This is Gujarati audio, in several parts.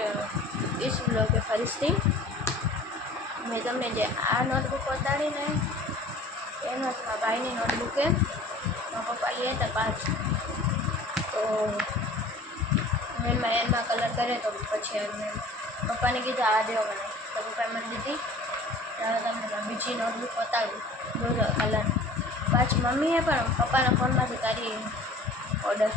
और इस ब्लॉग के फरीस्ती मैं तमने जे आ नोटबुक बताड़ी ने एम भाई की नोटबुक है पप्पा लिए था 5 तो मैं एम कलर करे तो पछी पप्पा ने कीधु आ दो मैंने तो पप्पा मैंने दीदी तमने बीजी नोटबुक बताऊँ जो कलर पाँच मम्मी है पर पप्पा फोन में करी ऑर्डर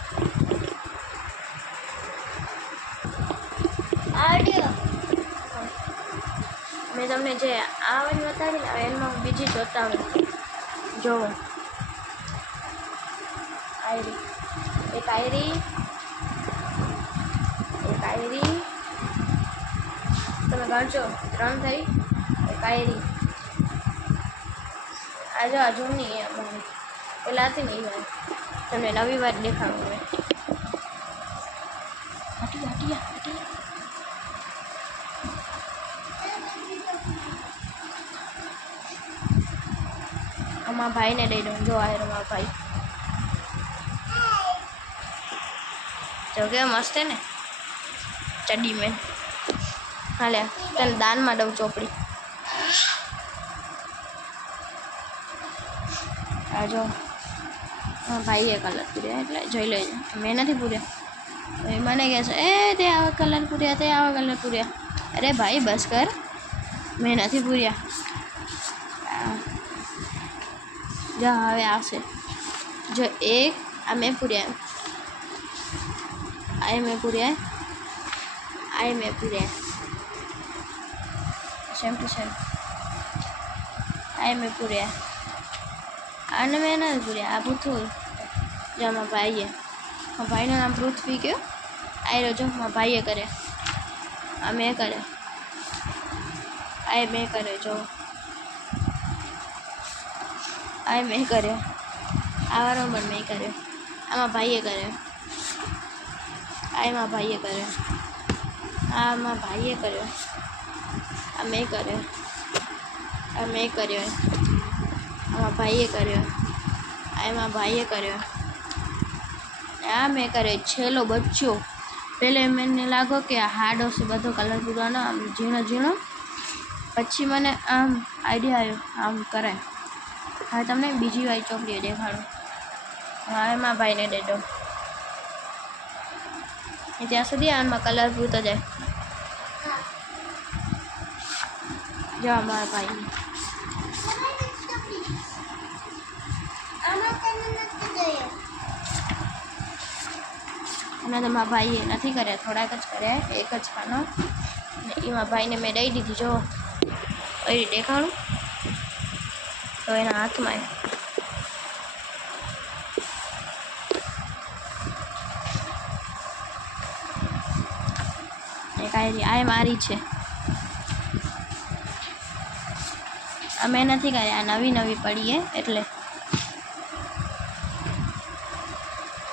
मैं तमने जे आ वाली बताड़ी एम बीजी जोता हूँ जो आयरी एक आयरी તમે ગણજો 3 થઈ એક આયરી આજે આ જૂની અમારી પેલા હતી ને એ તમને નવી વાત દેખાડું મેં હટિયા અમારા ભાઈને દઈ દઉં જો આયરો મારા ભાઈ જો કે મસ્ત है ने चड्डी में हाले तने दान में दઉં ચોપડી आ जो भाई ए कलर पूर्या એટલે જોઈ લેજો મેં નથી પૂર્યા એ મને કહે છે એ તે આવા કલર પૂર્યા અરે ભાઈ બસ કર મેં નથી પૂર્યા જો હવે આવશે જો એક આ મેં પૂર્યા आए में पूरे सेम टू सेम आए में पूरे आने में ना पूरे आ पृथ्वी जो हमारा भाई है हाँ भाई ना नाम पृथ्वी क्यों आए जो हमारा भाई करे आ मैं करे आए मैं करे जो आए मैं करे आ बराबर मैं करे आमा भाई करे आ भाई करे आ भाई करे आ मैं करे आ मैं कर भाई करे आ भाई करे आ मैं करे छेलो बच्चो पहले मैंने लागो कि हार्ड से बधो कलर पूरवानो आम झीणो झीणो पछी मने आम आइडिया आयो आम कराय हाँ तमने बीजी वाली चोपड़ी देखाड़ो हाँ एम भाई ने दे दो ત્યાં સુધી આમાં કલર પૂરતો જાય જો અમારા ભાઈ અને તમારા ભાઈએ નથી કર્યા થોડાક જ કર્યા એક જ ખાનો ને એમાં ભાઈને મેં દઈ દીધી જો એ દેખાડું તો એના હાથમાં કાયરી આ મારી છે અમે નથી કરી આ નવી નવી પડી હે એટલે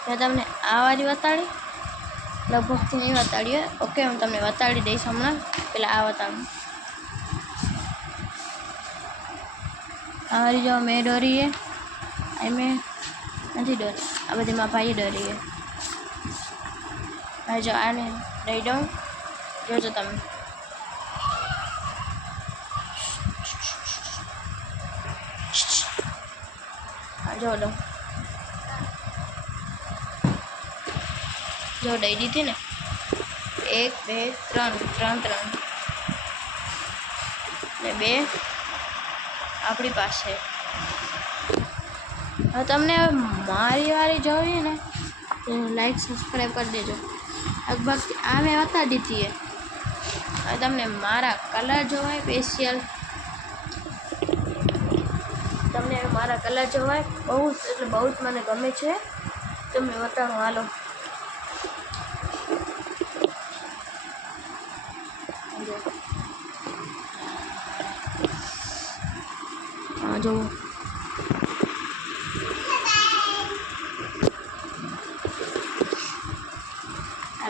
મેં તમને આ વાળી બતાડી લગભગથી નહીં બતાડી હોય ઓકે હું તમને બતાડી દઈશ હમણાં પેલા આ બતાડું અમારી જો મેં દોરી હે આ મેં નથી દોરી આ બધી મારા ભાઈએ દોરી હે ભાઈ જો આને દઈ દઉં જોજો તમે જો દઉં જો દઈ દીધી ને 1 2 3 ને 2 આપણી પાસે હવે તમને મારી વાળી જોવી ને તો લાઈક સબસ્ક્રાઈબ કરી દેજો લગભગ આ મેં બતાવી દીધી है तमने मारा कलर जो है स्पेशियल तमने मारा कलर जो है बहुत એટલે बहुत મને ગમે છે તમને બતાવું હાલો हाँ जो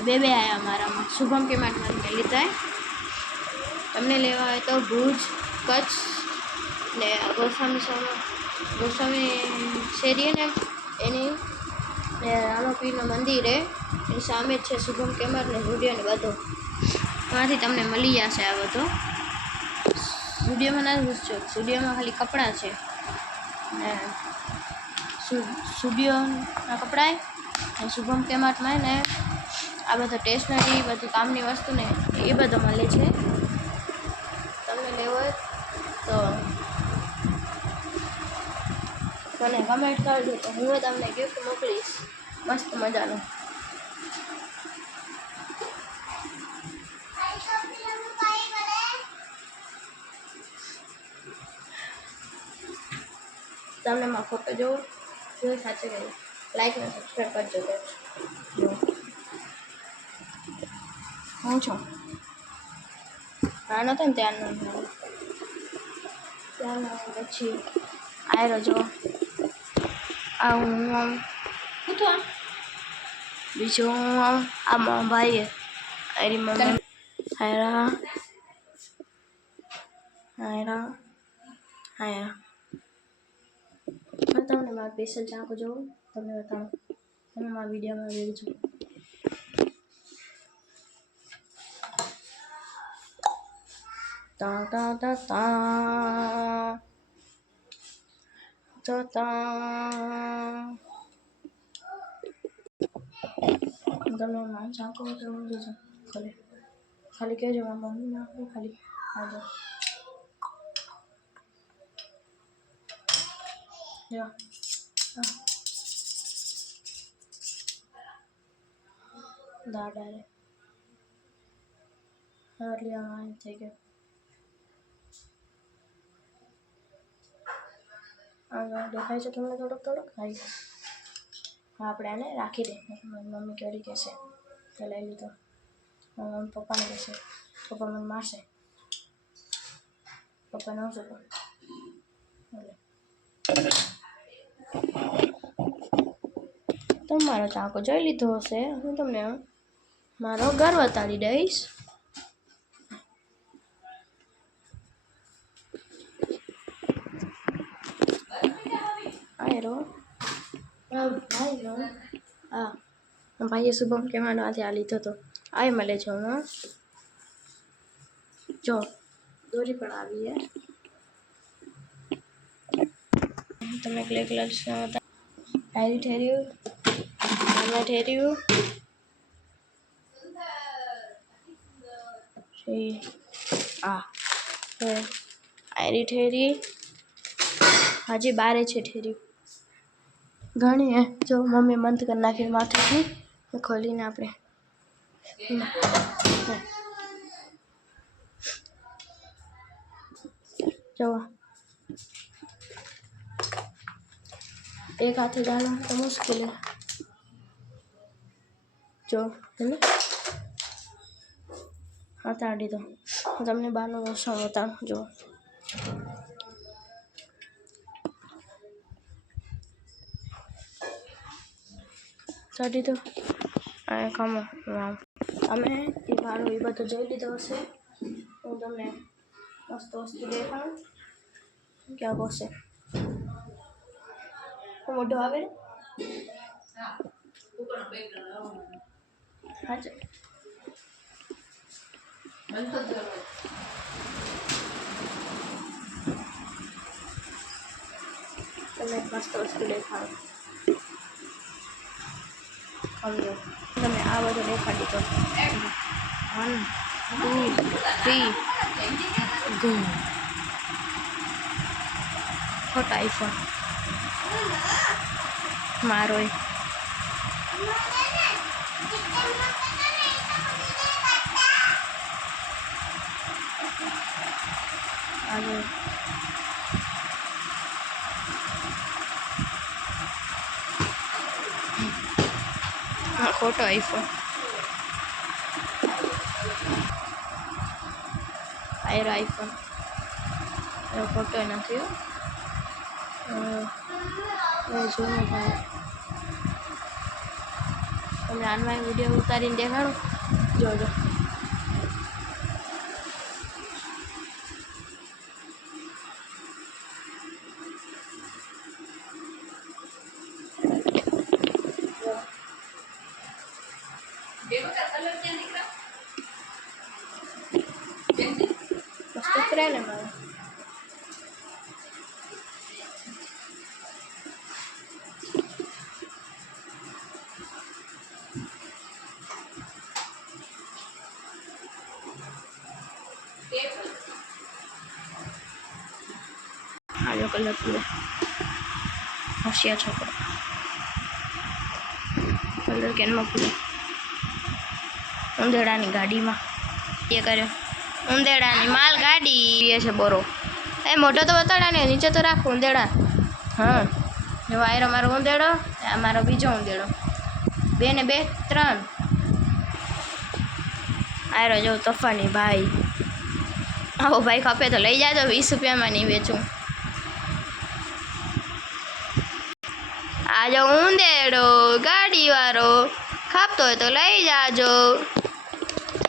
बे आया हमारा शुभम के मार्ट में लीधा है तमने लेवा है तो भूज कच्छ ने गोस्वामी शेरी ने एनी रामापीर मंदिर है सामे शुभम के मार्ट ने स्टूडियो ने बधो એમાંથી તમને મળી જશે આ બધો. સ્ટુડિયોમાં ના ઘૂસજો, સ્ટુડિયોમાં ખાલી કપડાં છે ને સ્ટુડિયોના કપડાં ને શુભમ કેમાર્ટમાં ને આ બધા સ્ટેશનરી બધી કામની વસ્તુ ને એ બધો મળે છે. તમને લેવો હોય તો મને કમેન્ટ કરજો તો હું તમને ગિફ્ટ મોકલીશ મસ્ત મજાનું. તમને મારો ફોટો જોવો સાચે કહ્યું, લાઈક ને સબસ્ક્રાઈબ કરજો. જો હું છું નાનો હતો ને ત્યારનો પછી આયરો જો આ હું આમ બીજું હું આમ આ ભાઈએ આયરી મમ્મી હાયરા હાયરા હાયરા. તમને મારા સ્પેશિયલ ચાકુ જોવું તમને બતાવું, તમે મારા વિડીયોમાં જોજો. તા તા તા તા તા તમે મારા ચાકુ જોવું જોજો. ખાલી કહેજો મારા મમ્મી ના ખાલી આવજો. જો દાડા રે એટલે આમ થઈ ગયો. દેખાય છે તમને થોડોક હાઈ. આપણે આને રાખી દે. મમ્મી કેરી કહેશે તો લઈ લીધો. મમ્મી પપ્પાને કહેશે, પપ્પા મને મારશે. પપ્પા ન શું તમારો ચાકો જોઈ લીધો હશે. હું તમને મારો ઘર બતાડી દઈશ. આયરો હા ભાઈએ શુભમ કેમારમાંથી આ લીધો હતો. આ મળે છે હમણાં. જો દોરી પણ આવી છે. તમે ક્લે કલર ડાયરી ઠેર્યું ઠેર્યું આ આયરી ઠેરી હજી બારે છે ઠેર્યું ઘણી હે. જો મમ્મી બંધ કરી નાખી માથેથી ખોલીને આપણે જવા એક હાથે જાણો તો મુશ્કેલ હે. જો હેને હટાડી દો. હું તમને બહારનું મોસમ બતાવું. જો ચડી દો આ કમો અમે એ ભાડું એ બધું જોઈ લીધો હશે. હું તમને મસ્ત વસ્તુ દેખાડું ક્યાં બસે મોઢો આવે હા છે. તમે મસ્ત વસ્તુ દેખાડો. સમજો તમે આ બધું દેખાડી દો. 1 2 3 ગો. ખોટો આઈફોન મારો આગળ ખોટો આઈફોન આયરો આઈફોન ખોટો નથી. જોઈને ભાઈ તમને આનમાં વિડીયો ઉતારીને દેખાડું. જોજો કાળો કલર પૂરો હોશિયાર છોકરો કલર કેનમાં પૂરો ઉંદેડાની ગાડીમાં એ કર્યો ઉંદેડાની માલ ગાડી એ છે બોરો એ મોટો તો બતાડા ને નીચે તો રાખો ઉંદેડા હા જો આયરો મારો ઉંદેડો આ મારો બીજો ઉંદેડો 2 ને 2 3 આયરો જો તોફાની ભાઈ આવો ભાઈ ખપે તો લઈ જાજો 20 રૂપિયામાં નહીં વેચું આ જો ઉંદેડો ગાડીવાળો ખાપતો હોય તો લઈ જાજો